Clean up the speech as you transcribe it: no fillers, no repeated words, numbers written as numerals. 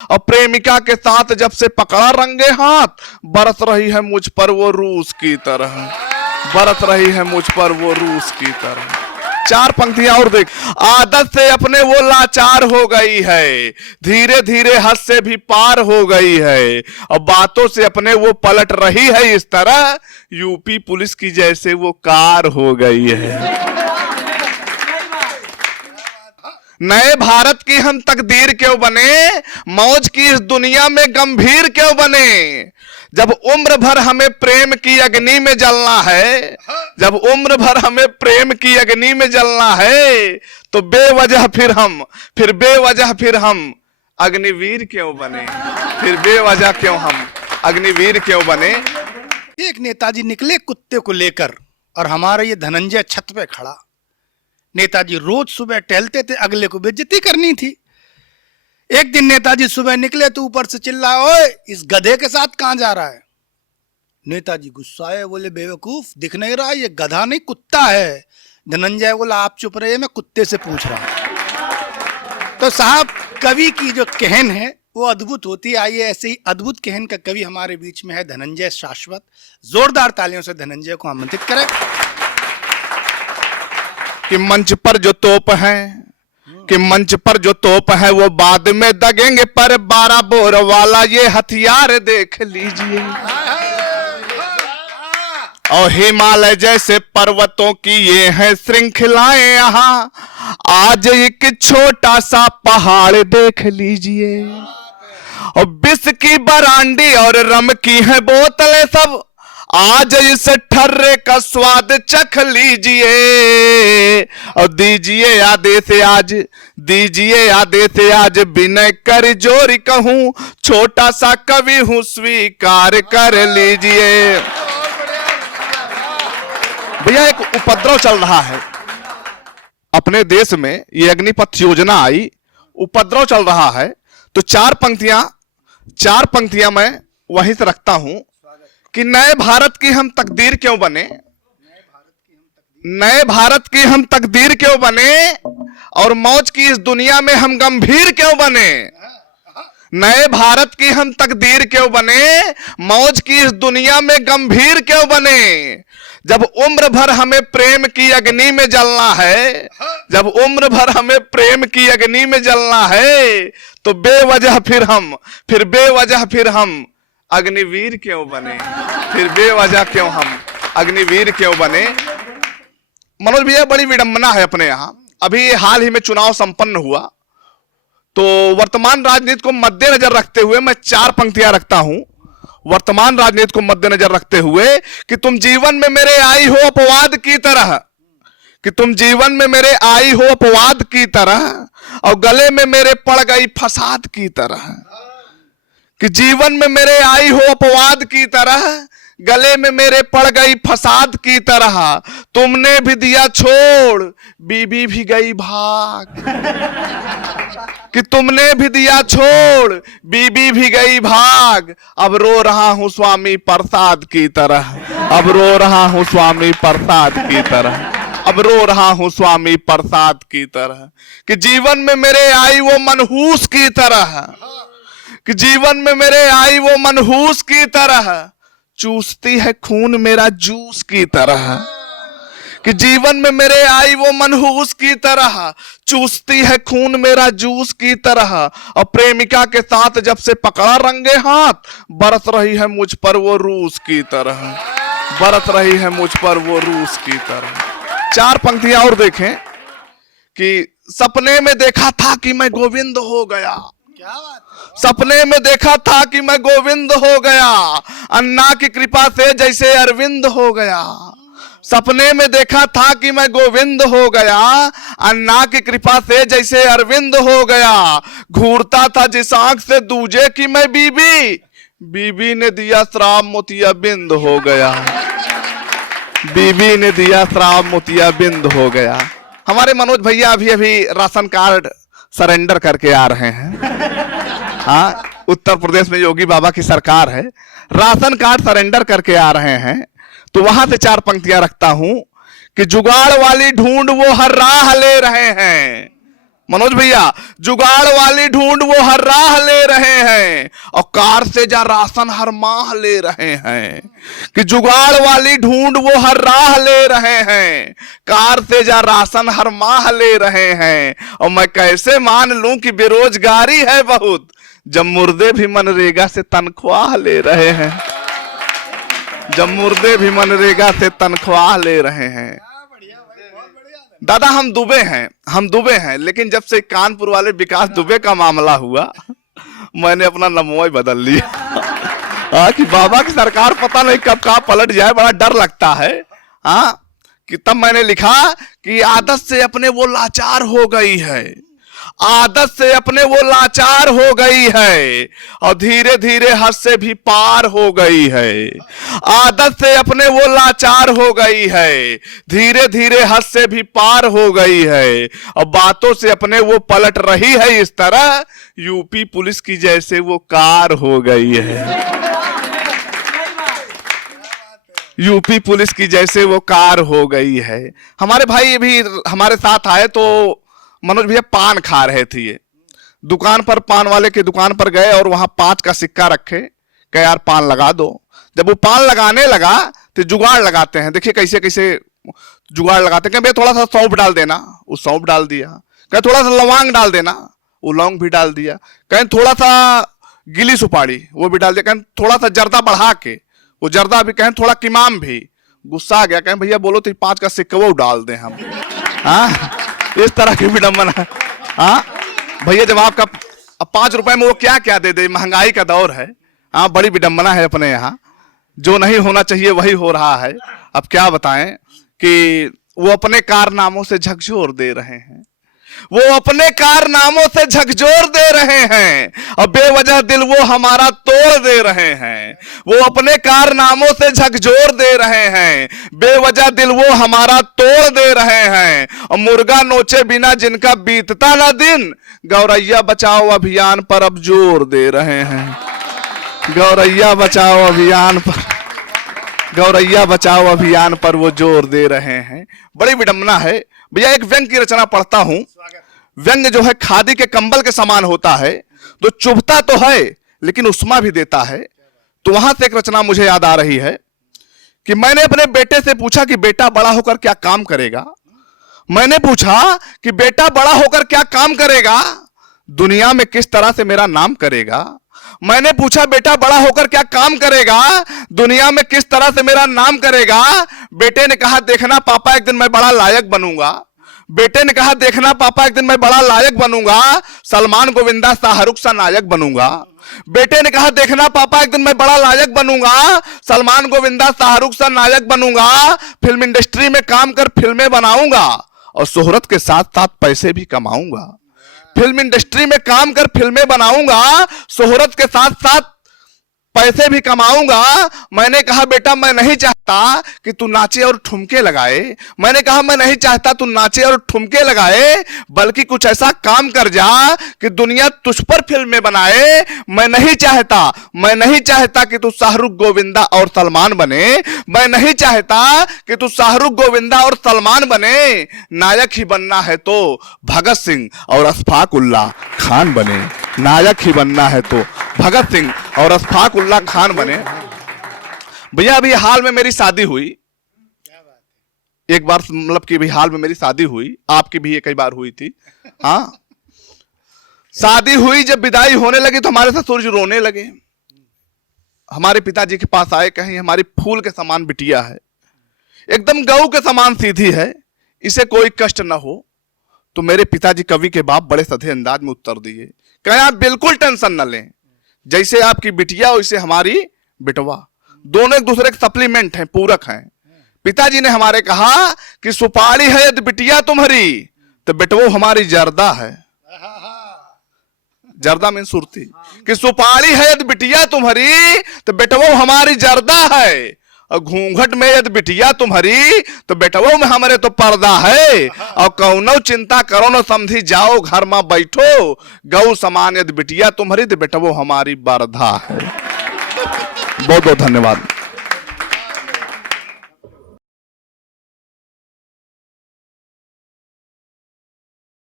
और प्रेमिका के साथ जब से पकड़ा रंगे हाथ, बरस रही है मुझ पर वो रूस की तरह, बरस रही है मुझ पर वो रूस की तरह। चार पंक्तियां और देख। आदत से अपने वो लाचार हो गई है, धीरे धीरे हद से भी पार हो गई है, और बातों से अपने वो पलट रही है इस तरह, यूपी पुलिस की जैसे वो कार हो गई है। नए भारत की हम तकदीर क्यों बने, मौज की इस दुनिया में गंभीर क्यों बने। जब उम्र भर हमें प्रेम की अग्नि में जलना है, जब उम्र भर हमें प्रेम की अग्नि में जलना है, तो बेवजह फिर हम अग्निवीर क्यों बने, फिर बेवजह क्यों हम अग्निवीर क्यों बने। एक नेताजी निकले कुत्ते को लेकर, और हमारा ये धनंजय छत पे खड़ा। नेताजी रोज सुबह टहलते थे, अगले को बेइज्जती करनी थी। एक दिन नेताजी सुबह निकले तो ऊपर से चिल्लाए, ओए इस गधे के साथ कहां जा रहा है। नेताजी गुस्साए, बोले बेवकूफ, दिख नहीं रहा ये गधा नहीं कुत्ता है। धनंजय बोला आप चुप रहिए, मैं कुत्ते से पूछ रहा हूं। तो साहब, कवि की जो कहन है वो अद्भुत होती है। आइए ऐसे ही अद्भुत कहन का कवि हमारे बीच में है धनंजय शाश्वत। जोरदार तालियों से धनंजय को आमंत्रित करें। कि मंच पर जो तोप है, कि मंच पर जो तोप है वो बाद में दगेंगे, पर 12 बोर वाला ये हथियार देख लीजिए। और हिमालय जैसे पर्वतों की ये है श्रृंखलाएं, यहाँ आज एक छोटा सा पहाड़ देख लीजिए। और विष की बरांडी और रम की है बोतलें सब, आज इस ठर्रे का स्वाद चख लीजिए। और दीजिए आदेश आज विनय कर जोरी कहूं, छोटा सा कवि हूं स्वीकार कर लीजिए। भैया एक उपद्रव चल रहा है अपने देश में, ये अग्निपथ योजना आई, उपद्रव चल रहा है। तो चार पंक्तियां मैं वहीं से रखता हूं कि नए भारत की हम तकदीर क्यों बने, नए भारत की हम तकदीर क्यों बने, और मौज की इस दुनिया में हम गंभीर क्यों बने। नए भारत की हम तकदीर क्यों बने, मौज की इस दुनिया में गंभीर क्यों बने। जब उम्र भर हमें प्रेम की अग्नि में जलना है, जब उम्र भर हमें प्रेम की अग्नि में जलना है, तो बेवजह फिर हम अग्निवीर क्यों बने, फिर बेवजह क्यों हम अग्निवीर क्यों बने। मनोज भैया, बड़ी विडंबना है अपने यहां। अभी हाल ही में चुनाव संपन्न हुआ, तो वर्तमान राजनीति को मद्देनजर रखते हुए मैं चार पंक्तियां रखता हूं। वर्तमान राजनीति को मद्देनजर रखते हुए कि तुम जीवन में मेरे आई हो अपवाद की तरह, कि तुम जीवन में मेरे आई हो अपवाद की तरह, और गले में मेरे पड़ गई फसाद की तरह। कि जीवन में मेरे आई हो अपवाद की तरह, गले में मेरे पड़ गई फसाद की तरह। तुमने भी दिया छोड़, बीबी भी गई भाग। कि तुमने भी दिया छोड़, बीबी भी गई भाग। अब रो रहा हूं स्वामी प्रसाद की तरह, अब रो रहा हूं स्वामी प्रसाद की तरह, अब रो रहा हूं स्वामी प्रसाद की तरह। कि जीवन में मेरे आई वो मनहूस की तरह, कि जीवन में मेरे आई वो मनहूस की तरह, चूसती है खून मेरा जूस की तरह। कि जीवन में मेरे आई वो मनहूस की तरह, चूसती है खून मेरा जूस की तरह। और प्रेमिका के साथ जब से पकड़ा रंगे हाथ, बरस रही है मुझ पर वो रूस की तरह, बरस रही है मुझ पर वो रूस की तरह। चार पंक्तियां और देखें कि सपने में देखा था कि मैं गोविंद हो गया, क्या बात, सपने में देखा था कि मैं गोविंद हो गया, अन्ना की कृपा से जैसे अरविंद हो गया। सपने में देखा था कि मैं गोविंद हो गया, अन्ना की कृपा से जैसे अरविंद हो गया। घूरता था जिस आंख से दूजे की मैं बीबी, बीबी ने दिया श्राप मोतिया बिंद हो गया, बीबी ने दिया श्राप मोतिया बिंद हो गया। हमारे मनोज भैया अभी अभी राशन कार्ड सरेंडर करके आ रहे हैं। हाँ, उत्तर प्रदेश में योगी बाबा की सरकार है, राशन कार्ड सरेंडर करके आ रहे हैं। तो वहां से चार पंक्तियां रखता हूं कि जुगाड़ वाली ढूंढ वो हर राह ले रहे हैं, मनोज भैया, जुगाड़ वाली ढूंढ वो हर राह ले रहे हैं और कार से जा राशन हर माह ले रहे हैं। कि जुगाड़ वाली ढूंढ वो हर राह ले रहे हैं, कार से जा राशन हर माह ले रहे हैं। और मैं कैसे मान लूं कि बेरोजगारी है बहुत, जब मुर्दे भी मनरेगा से तनख्वाह ले रहे हैं, जब मुर्दे भी मनरेगा से तनख्वाह ले रहे हैं। दादा हम दुबे हैं, लेकिन जब से कानपुर वाले विकास दुबे का मामला हुआ, मैंने अपना नमो ही बदल लिया। कि बाबा की सरकार पता नहीं कब कहाँ पलट जाए, बड़ा डर लगता है। कि तब मैंने लिखा कि आदत से अपने वो लाचार हो गई है, आदत से अपने वो लाचार हो गई है और धीरे धीरे हद से भी पार हो गई है। आदत से अपने वो लाचार हो गई है, धीरे धीरे हद से भी पार हो गई है और बातों से अपने वो पलट रही है इस तरह, यूपी पुलिस की जैसे वो कार हो गई है। यूपी पुलिस की जैसे वो कार हो गई है। हमारे भाई भी हमारे साथ आए तो मनोज भैया पान खा रहे थे, ये दुकान पर, पान वाले की दुकान पर गए और वहां 5 का सिक्का रखे, कहे यार पान लगा दो। जब वो पान लगाने लगा तो जुगाड़ लगाते हैं, देखिए कैसे कैसे जुगाड़ लगाते हैं। भैया थोड़ा सा सौंफ डाल देना, वो सौंफ डाल दिया। कहे थोड़ा सा लौंग डाल देना, वो लौंग भी डाल दिया। कहें थोड़ा सा गिली सुपारी, वो भी डाल दिया। कहें थोड़ा सा जर्दा बढ़ा के, वो जर्दा भी। कहें थोड़ा किमाम भी। गुस्सा आ गया, कहें भैया बोलो तो 5 का सिक्का वो डाल दें हम। इस तरह की विडंबना। भैया जब आपका 5 रुपए में वो क्या क्या दे दे, महंगाई का दौर है। बड़ी विडंबना है अपने यहाँ, जो नहीं होना चाहिए वही हो रहा है। अब क्या बताएं कि वो अपने कारनामों से झकझोर दे रहे हैं, वो अपने कारनामों से झकझोर दे रहे हैं और बेवजह दिल वो हमारा तोड़ दे रहे हैं। वो अपने कारनामों से झकझोर दे रहे हैं, बेवजह दिल वो हमारा तोड़ दे रहे हैं। और मुर्गा नोचे बिना जिनका बीतता ना दिन, गौरैया बचाओ अभियान पर अब जोर दे रहे हैं। गौरैया बचाओ अभियान पर, गौरैया बचाओ अभियान पर वो जोर दे रहे हैं। बड़ी विडंबना है भैया। एक व्यंग की रचना पढ़ता हूं। व्यंग जो है खादी के कंबल के समान होता है, तो चुभता तो है लेकिन उष्मा भी देता है। तो वहां से एक रचना मुझे याद आ रही है कि मैंने अपने बेटे से पूछा कि बेटा बड़ा होकर क्या काम करेगा। मैंने पूछा कि बेटा बड़ा होकर क्या काम करेगा, दुनिया में किस तरह से मेरा नाम करेगा। मैंने पूछा बेटा बड़ा होकर क्या काम करेगा, दुनिया में किस तरह से मेरा नाम करेगा। बेटे ने कहा देखना पापा एक दिन मैं बड़ा लायक बनूंगा। बेटे ने कहा देखना पापा एक दिन मैं बड़ा लायक बनूंगा, सलमान गोविंदा शाहरुख सा नायक बनूंगा। बेटे ने कहा देखना पापा एक दिन मैं बड़ा लायक बनूंगा, सलमान गोविंदा शाहरुख सा नायक बनूंगा। फिल्म इंडस्ट्री में काम कर फिल्में बनाऊंगा और शोहरत के साथ साथ पैसे भी कमाऊंगा। फिल्म इंडस्ट्री में काम कर फिल्में बनाऊंगा, शोहरत के साथ साथ पैसे भी कमाऊंगा। मैंने कहा बेटा मैं नहीं चाहता कि तू नाचे और ठुमके लगाए। मैंने कहा मैं नहीं चाहता तू नाचे और ठुमके लगाए, बल्कि कुछ ऐसा काम कर जा कि दुनिया तुझ पर फिल्में बनाए। मैं नहीं चाहता कि तू शाहरुख गोविंदा और सलमान बने। मैं नहीं चाहता कि तू शाहरुख गोविंदा और सलमान बने। नायक ही बनना है तो भगत सिंह और अशफाक उल्लाह खान बने। नायक ही बनना है तो भगत सिंह और अशफाक उल्लाह खान बने। भैया अभी हाल में मेरी शादी हुई, एक बार मतलब कि अभी हाल में मेरी शादी हुई, आपकी भी कई बार हुई थी। शादी हुई, जब विदाई होने लगी तो हमारे ससुर जी रोने लगे। हमारे पिताजी के पास आए, कहीं हमारी फूल के समान बिटिया है, एकदम गऊ के समान सीधी है, इसे कोई कष्ट ना हो। तो मेरे पिताजी कवि के बाप बड़े सधे अंदाज में उत्तर दिए, कहें आप बिल्कुल टेंशन न लें, जैसे आपकी बिटिया वैसे हमारी बिटवा, दोनों एक दूसरे के सप्लीमेंट हैं, पूरक हैं। पिताजी ने हमारे कहा कि सुपारी है यदि बिटिया तुम्हारी तो बेटवो हमारी जर्दा है। जर्दा मीन सुरती। कि सुपारी है यदि बिटिया तुम्हारी तो बेटवो हमारी जर्दा है, और घूंघट में यदि बिटिया तुम्हारी तो बेटवो में हमारे तो पर्दा है। और कौनो चिंता करो न समझी जाओ घर में बैठो, गौ समान यदि बिटिया तुम्हारी तो बेटवो हमारी बरधा है। बहुत बहुत धन्यवाद।